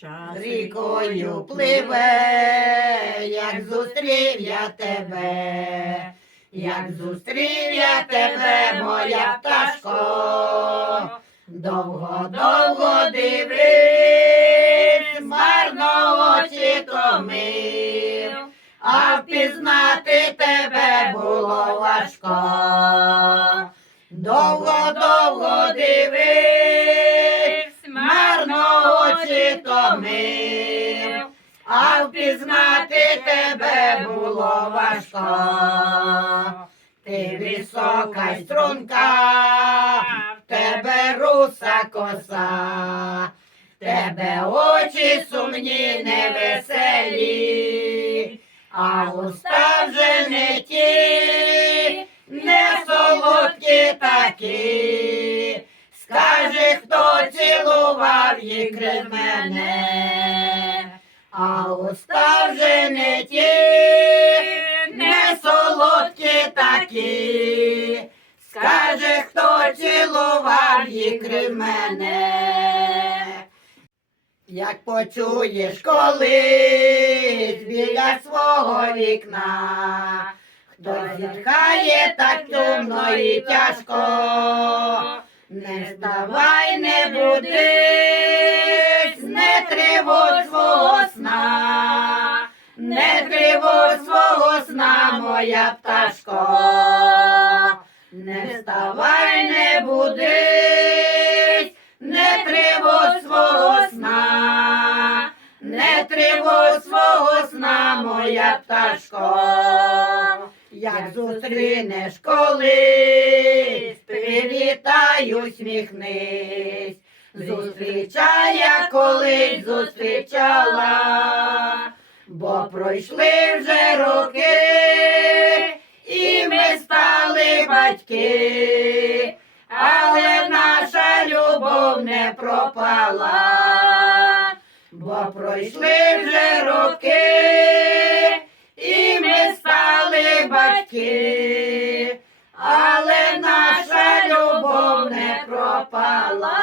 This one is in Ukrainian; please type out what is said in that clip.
Час рікою пливе, як зустрів я тебе, як зустрів я тебе, моя пташко, довго-довго дивись, марно очі томив, а впізнати тебе було важко. Довго-довго а впізнати тебе було важко. Ти висока й струнка, в тебе руса коса, тебе очі сумні невеселі, а уста вже не ті, не солодкі такі. Скажи, хто цілував їх крізь мене, а уста вже не ті, не солодкі такі. Скаже, хто цілував їх крізь мене. Як почуєш колись біля свого вікна, хто зітхає так тумно і тяжко, не вставай, не будись, не тривож свого сна, моя пташко, не вставай, не будись, не тривож свого сна, не тривож свого сна, моя пташко, як зустрінеш колись, привітай, усміхнись, зустрічай, я колись зустрічала, бо пройшли вже роки, і ми стали батьки, але наша любов не пропала, бо пройшли вже роки, і ми стали батьки, але наша любов не пропала.